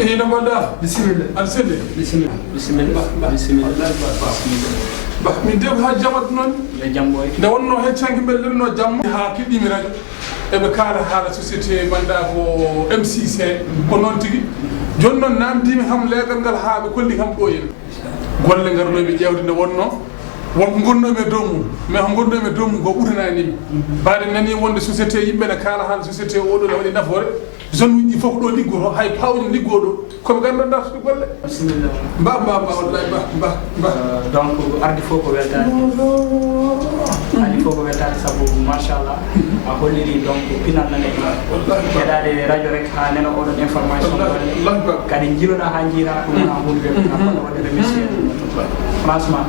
ina mbaɗɗa bisimilla aɗa selli bisimilla ba min deb ha jamat noon yo jam ɓooy nde wonno hen canki mbellirno jamma ha kiɗɗimi radio eɓe kaala haala société banɗa ko M6 ko noon tigui joni noon namdimi ham leegal ngal ha ɓe kolli kam ɗo henna golle garnoɓe ƴewde nde wonno wonko gonnomi e dow mum mais ko gonnomi e dow mum ko ɓurananimi mbaɗe nani wonde société yimɓe ne kaala haala société oɗo ne waɗi nafoore zone uji ɗi fof ko ɗo liggoto hay pawɗi liggoɗo koɓe ganduɗa dartude golle bisimilla mba wallahi mba donc ardi fof ko weltade ardi fof ko weltade saabu machallah a holliri donc pinal nane heɗade radio rek ha nena oɗon information golle kadi jiiloɗa ha jiira ɗum ha hunde aɗa waɗi remercier franchement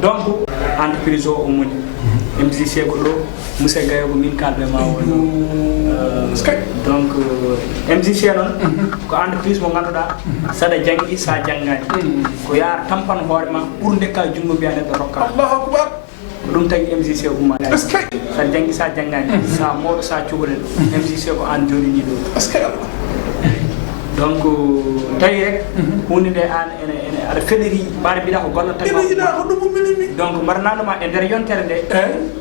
donc entreprise o moni MJC ko ɗo monsieur Gayo ko min kalɓe ma woni donc MJC noon ko entreprise mo ganduɗa saɗa janggi sa janggani ko yaara tampan hoore ma ɓuur dekka junggo mbiya neɗɗo rokka allahu akbar ko ɗum tagui MJC ummani saɗa janggi sa janggani sa mawɗo sa cukalel MJC ko an joɗini ɗo donc tawi rek hunde nde an ene aɗa feɗiri mbaɗa mbiɗa ko golla tagi donc mbaɗananoma e nder yontere nde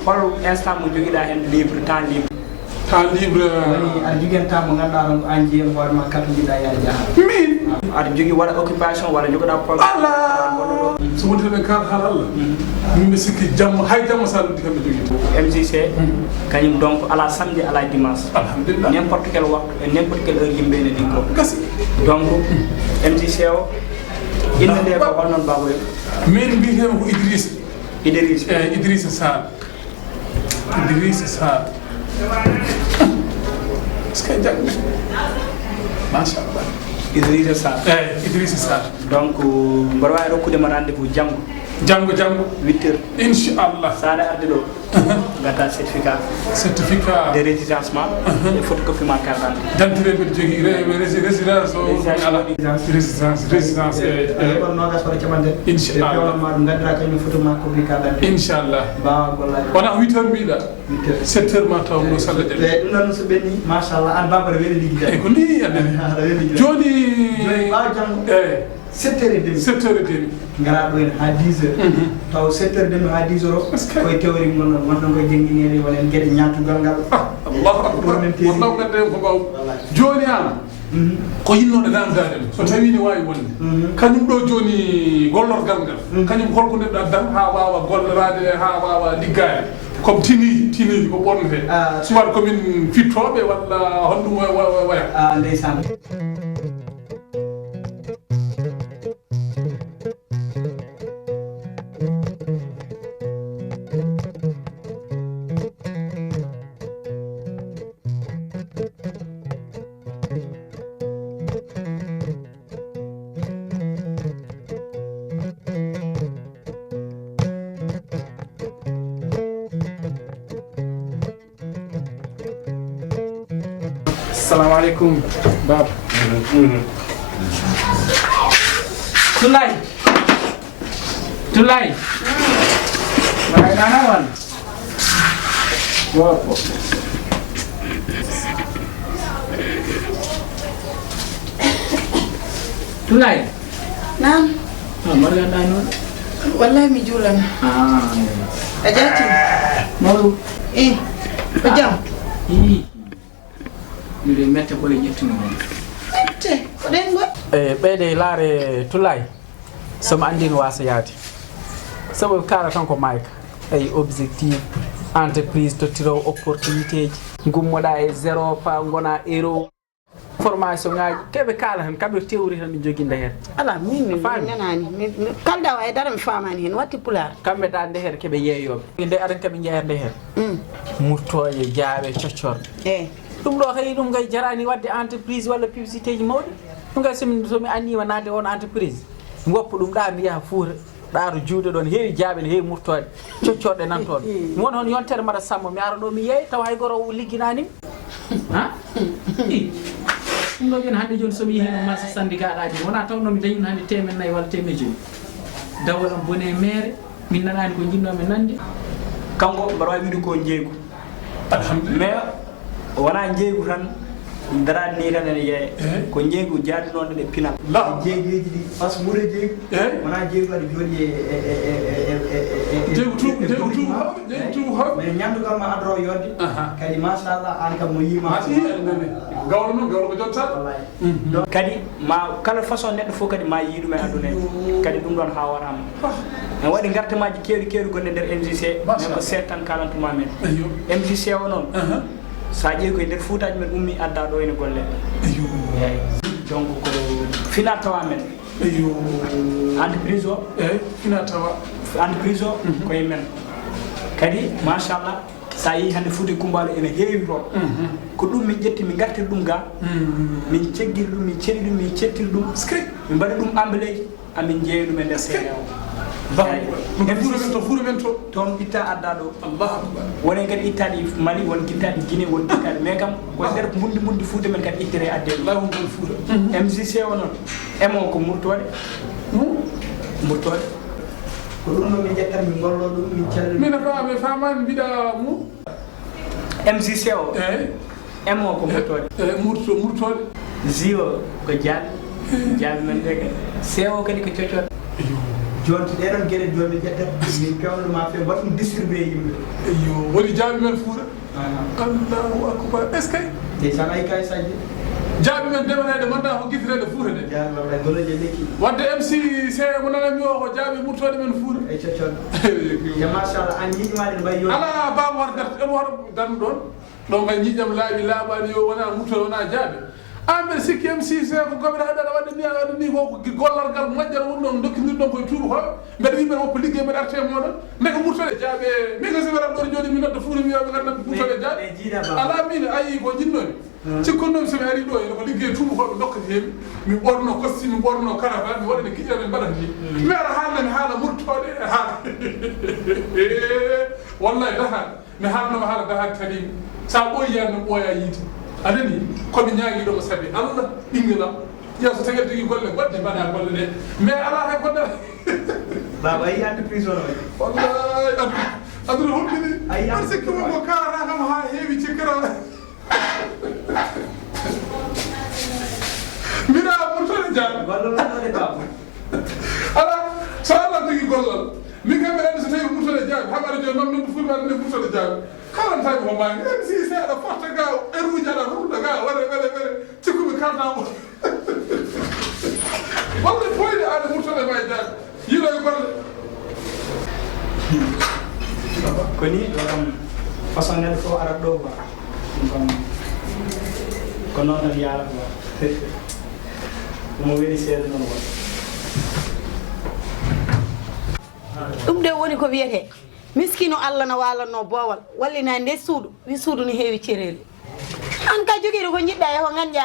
hol instant mo joguiɗa hen libre temps libre woni aɗa jogui hen temps mo ganduɗa ɗon ko an jeeyi hoore ma kala jiɗɗa yaade jaaha min aɗa jogui waɗa occupation walla jogoɗa ala so wonti eɗen kaala haala Allah min sikki jamma hay jamma sa noddi kamɓe jogui MJC kañum donc ala samedi ala dimanche alhamdulillah n'importe quel waktu et n'importe quelle heure yimɓe ne liggo gasi donc MJC o inde nde ko holnoon baboye min mbiyetema ko Idrissa Idrissa Sarr est-ce que jangde machallah Idrissa Sarr donc mbaɗa wawi rokkudema rendez-vous janggo 8h inchallah saɗa arde ɗo gata certificat de résidencement e photocopie ma carte d'identité mbiɗa jogui résidence résidence ɗon nogas waɗa caɓande inchallah ma ɗum gandira kañum photo ma copie carte inchallah mbawa gollade wona 8h mbiɗa 7h ma taw ɗo salla jaɓi eyyi ɗum noon so ɓenni machallah an babara weɗe ligguide ko ni andani joni ɓawa janggo 7h30 gara ɗo en ha 10h taw 7h30 ha 10h o koye théorie gonɗon wonɗon koye jangguinede wona en gueɗe ñatugal ngal allahu akbar wonno ganden ko baw joni an ko yinnoɗo namdadem so tawi ne wawi wonde kañum ɗo joni gollorgal ngal kañum holko neɗɗo addan ha wawa gollorade ha wawa liggade comme tiniji ko ɓornete soit komin fittoɓe walla honɗum waya ndeysan assalamu aleykum baba Tulay waɗana wan goto Tulay Naam. mbaɗa ganduɗa noon Wallahi mi juulan. A jaati? mawɗum Ko jam? miɗe mette ɓole ƴettino mon Mette, ko ɗen go? ɓeyde laare Tulay somo andi no wasa yaade sabu kala tan ko mayka ay objectif entreprise tottiro opportunité ji gummoɗa e zéro pa gona euro formation ngaji keɓe kala tan kamɓe tewri tan ɗi joguinde hen Ala min mi nanani. Kalda wa e dara mi famani hen watti pular. kamɓe da ndeher keɓe yeeyoɓe nde aɗan kaɓe jeeya ndeher muttoje jaaɓe coccorɓe ɗum ɗo hay ɗum gay jarani wadde entreprise walla publicité ji mawɗi ɗum gay somi annima nadde on entreprise goppa ɗum ɗa mi yaha Fouta ɗaaro juuɗe ɗon heewi jaaɓe ne heewi murtode coccorɗe nan toon mi won hon yontere mbaɗa sammo mi ara ɗo mi yeey taw hay goro ligginanimi ɗum ɗo ɓen hannde joni somi yehi no marché syndicat ɗaji wona tawno mi dañino hannde 400 walla 500 dawol am bone maire min nanani ko jinnomi nande kanko mbaɗa wawi wiide ko jeeygu alhamdulillah mais wona jeeygu tan dara ni tan ene yeye ko jeegu jaadi non de pinal jeegeji di fas mure jeegu wona jeegu adi jodi jeegu tu ha mais ñandu kam ma adro yoddi kadi machallah an kam mo yima gawlo non gawlo ko jotta kadi ma kala façon neddo fo kadi ma yiidum e aduna kadi dum don ha warama en wadi ngartamaji keedu gonne der MJC men ko setan kalantuma men MJC o non sa jeey koy der fuutaji men ummi adda do ene golle donc ko final tawa men entreprise o final tawa entreprise o koy men kadi machallah sa yi hande fuuti kumbalo ene heewi ron ko dum min jetti mi gartir dum ga min ceggir dum mi cedi dum mi cettir dum mi bada dum ambeleji amin jeeyi dum e der seedo furu men to ton itta adda do Allah akbar woni kadi ittadi Mali won gittadi Guinée won gittadi mais kam ko der mundi fuuta men kadi ittere adde Allah won fuuta MJC o non emo ko murtode ko dum no mi jettam mi gollo dum mi calli mina faame faman bida mu MJC o emo ko murtode zio ko jaabi men de sewo kadi ko cocot jonti de don gere jombe jetta mi pewno ma fe watum distribuer yimbe woni jaabi men fuuta Allahu akbar est ce que de sanay kay saji jaabi men demanede manda ko gifrede fuuta de jaabi la goloje leki wadde MC se mo nana mi o ko jaabi murtode men fuuta e cocot ya machallah an yidi mali bay yo ala ba war dat war dan don ngay ñijam laabi laabani yo wona murtode wona jaabi ambe sikki MC se ko gobe hada wadde ni ko gollal gal majjal won non dokkindir don koy tuubu ko mbede yimbe woppo liggey mbede arte modon nek murtode jaabe mi ko se wara do jodi mi noddo fuuri mi yobe ganna murtode jaabe ala min ayi ko jinnoni ci ko non se ari do ko liggey tuubu ko dokkati hemi mi borno costume mi borno cravate mi wadde kijjane badandi mi ara haala murtode haala wallahi dahal mi haala dahal kadi sa boyyan no boya yiti adani ko mi ñaagi do sabi Allah dingala ya so tagad digi golle godde bana golle de mais ala hay godda baba yi entreprise o wallahi adru hobbini parce que mo kara kam ha heewi ci kara mina murtode jaar gollo no de baba ala so Allah digi gollal mi kam en so tawi murtode jaar habare jo non non fu ba ne murtode jaar kalan tay ko mangi MC se ada forte ga eru jara ruda ga wala cikumi karna mo wala foyde ada murtode bay jaar yilo golle ko ni kam façon nel fo arab do ba ko non la yalla ko mo weli sel non ɗum de woni ko wiyete miskino Allah no walanno boowal wallina nde suudu wi suudu ni heewi cereli an ka joguiɗo ko jiɗɗa e ko ganja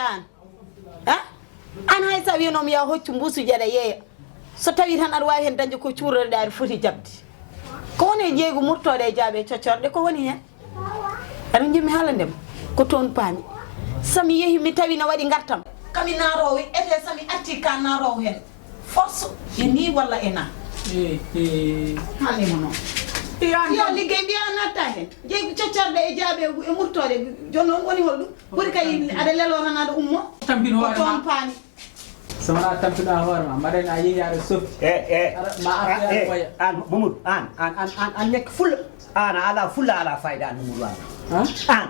an hay sa winomi ya hoccu mbuusu jeeɗa yeeya so tawi tan aɗa wawi hen dañde ko cuuroɗe ɗa aɗa foti jabde ko woni e jeeygu murtode e jaaɓe coccorɗe ko woni hen aɗa jimmi haala ndema ko toon paami sami yeehi mi tawi no waɗi gartam kami narowo ete sami atti ka narowo hen force e ni walla e na hannimo noon yo liggey mbiya natta hen jeeygu coccorɗe e jaaɓe e murtode joni noon woni holɗum ɓuuri kay aɗa lelo tan aɗa ummo ko toon paami so wona tampina hoore ma mbaɗen a yeehi aɗa softi ma arti waya an Mamadou an nekk fulla an a ala fulla ala fayda an Mamadou an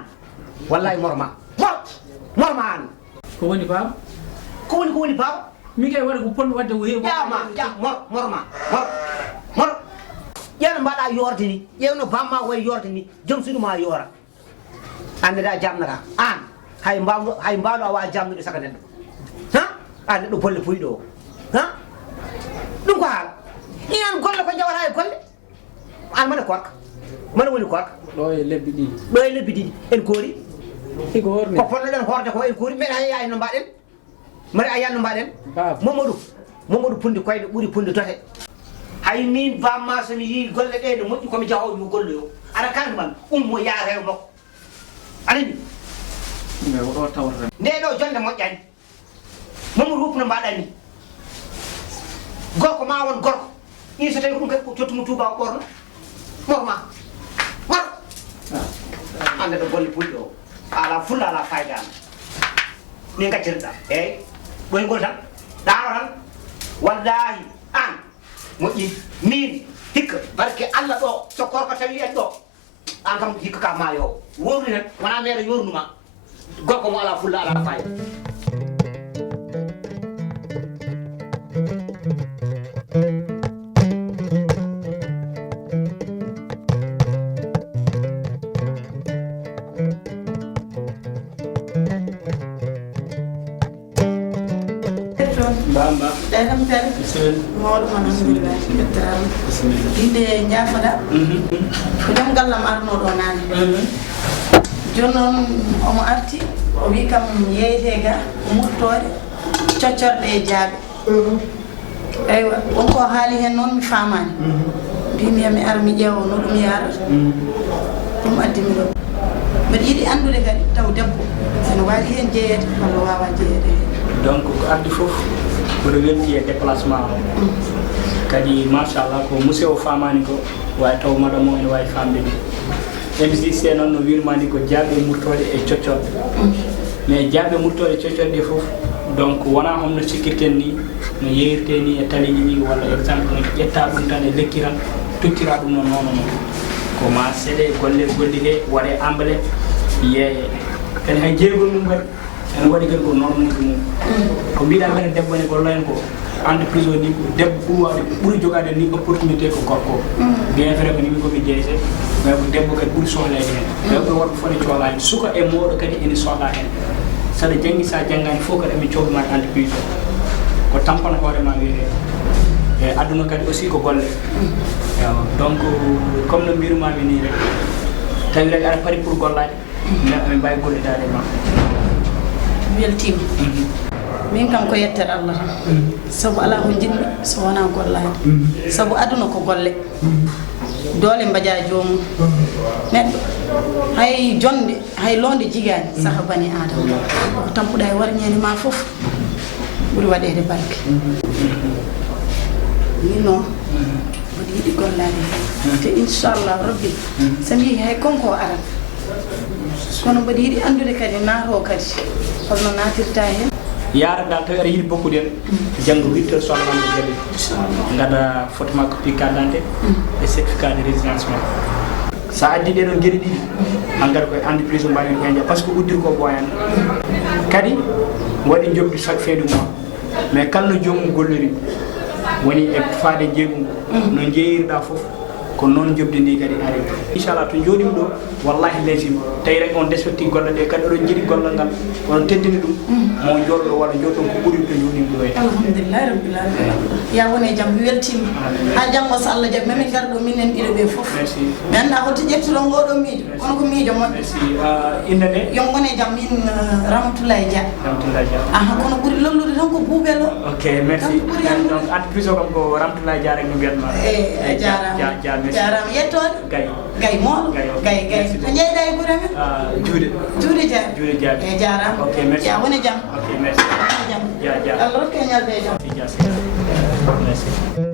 wallahi morma an ko woni baaba ko woni baaba mi kay waɗa ko ponno wadde ko heewi morma ƴewno mbaɗa yorde ni ƴewno bamma way yorde ni joom suudu ma yoora anndeɗa jamnata an hay mbawɗo a wawa jamnude saka neɗɗo an neɗɗo bolle puyɗo o ɗum ko haala inan golle ko jawata e golle an mane korka mane woni korka ɗo e lebbi ɗiɗi en koori iko horne ko ponnoɗen horde ko en koori mbeɗa hay yayi no mbaɗen mbaɗa a yanno mbaɗen Mamadou punde koyɗe ɓuuri punde tote hay min bamma somi yi golle ɗe no moƴƴi komi jahowo mo golle o aɗa kalde man ummo yaara e makko aɗani ɗo tawrata nde ɗo jonde moƴƴani Mamadou hupno mbaɗa ni gorko ma won gorko ɗi so tawi ko ɗum kadi tottumo tuba o ɓorno morma ande ɗo golle puyɗo o ala fulla ala fayda ni gaccirɗa eyyi ɗo e gol tan ɗano tan wallahi an moƴƴi min hikka barke Allah ɗo so korko tawi en ɗo an kam hikka ka maayo worni tan wona meeɗa yornuma gorko mo ala fulla ala fayda Bamba. Dalam tel. Mau mana alhamdulillah. Betul. Inde nyafada. Kujam gallam arno do nani. Jonon omo arti o wi kam yeyde ga murtode coccorde e jaabe. Aywa on ko haali hen non mi famani. Bimi mi ar mi ƴeewo no dum yarata. Dum addi mi do. Mbeɗa yiɗi andude kadi taw debbo ene wawi hen jeeyede walla wawa jeeyede. Donc ko addi fof ko welti e déplacement kadi machallah ko monsieur o famani ko way taw madame o ene wawi famde ɗum MCC noon no wirmani ko jaaɓe murtode e coccorde mais jaaɓe murtode e coccorde fof donc wona homno cikkirten ni no yeyrte ni e taliji ni walla exemple no ƴetta ɗum tan e lekki tan tottira ɗum noon noon ko ma seeɗe golle golli he waɗe emballé yeeye kadi hay jeegol mum kadi ene waɗi kadi ko norme mum ko mbiɗa mbene debbo ne gollo hen ko entreprise o ni debbo ɓuuri jogade ni opportunité ko gorko bien vrai ko nimi komi DG mais ko debbo kadi ɓuuri sohlede hen mais ɓuuri worɓe foti cohlani suka e mawɗo kadi ene sohla hen saɗa janggi sa janggani fof kadi emin cohluma e entreprise o ko tampana hoorema wiyete e aduna kadi aussi ko golle donc comme no mbirumami ni rek tawi rek aɗa paari pour gollade neɗɗo ene mbawi gollidade ma weltima min kam ko yettere Allah tan sabu ala ko jinmi so wona gollade sabu aduna ko golle doole mbaja joomum neɗɗo hay jonde hay londe jigani saha bani adama ko tampuɗa e warñede ma foof ɓuuri waɗede barke min noon mbiɗa yiɗi gollade te inchallah rabbi somi yeehi hay konko aran kono mbiɗa yiɗi andude kadi naato kadi holno natirta hen yaara dal tawi aɗa yiɗi bokkude en janggo 8 heures sohlande jaɓi gada photo makko pique carte d'identité e certificat de résidence ma sa addi ɗeɗon gueɗe ɗiɗi hankkadi koye entreprise o mbawi hen par ce que uddir ko ɓoyani kadi waɗi jobdi chaque fin du mois mais kala no jomum golliri woni e faade jeegum no jeeyirɗa foof ko noon jobdi ndi kadi ari inchallah to jooɗimi ɗo wallahi leytima tawi rek on respecti golle ɗe kadi oɗon jiiɗi gollal ngal oɗon teddini ɗum mo jooɗɗo walla jooɗɗon ko ɓuuri to jooɗimi ɗo e alhamdulillah rabbil alamin ya wone jaam mi weltima ha janggo so Allah jaaɓi mamin gara ɗo minen ɗiɗo ɓe foof mi anda holto ƴettuɗo ngoɗo miijo kono ko miijo moƴƴo merci inde nde yon gone jaam min Ramatoulaye Dia Ramatoulaye Dia aha kono ɓuuri lollude tan ko buubel o ok merci donc entreprise o kam ko Ramatoulaye Dia rek no mbiyatma e jarama jarama yettode gay gay moɗo gay to jeyɗa e guure men juuɗe Dia e jarama ok merci ya wone jaam ok merci Allah rokke ñalde e jaam merci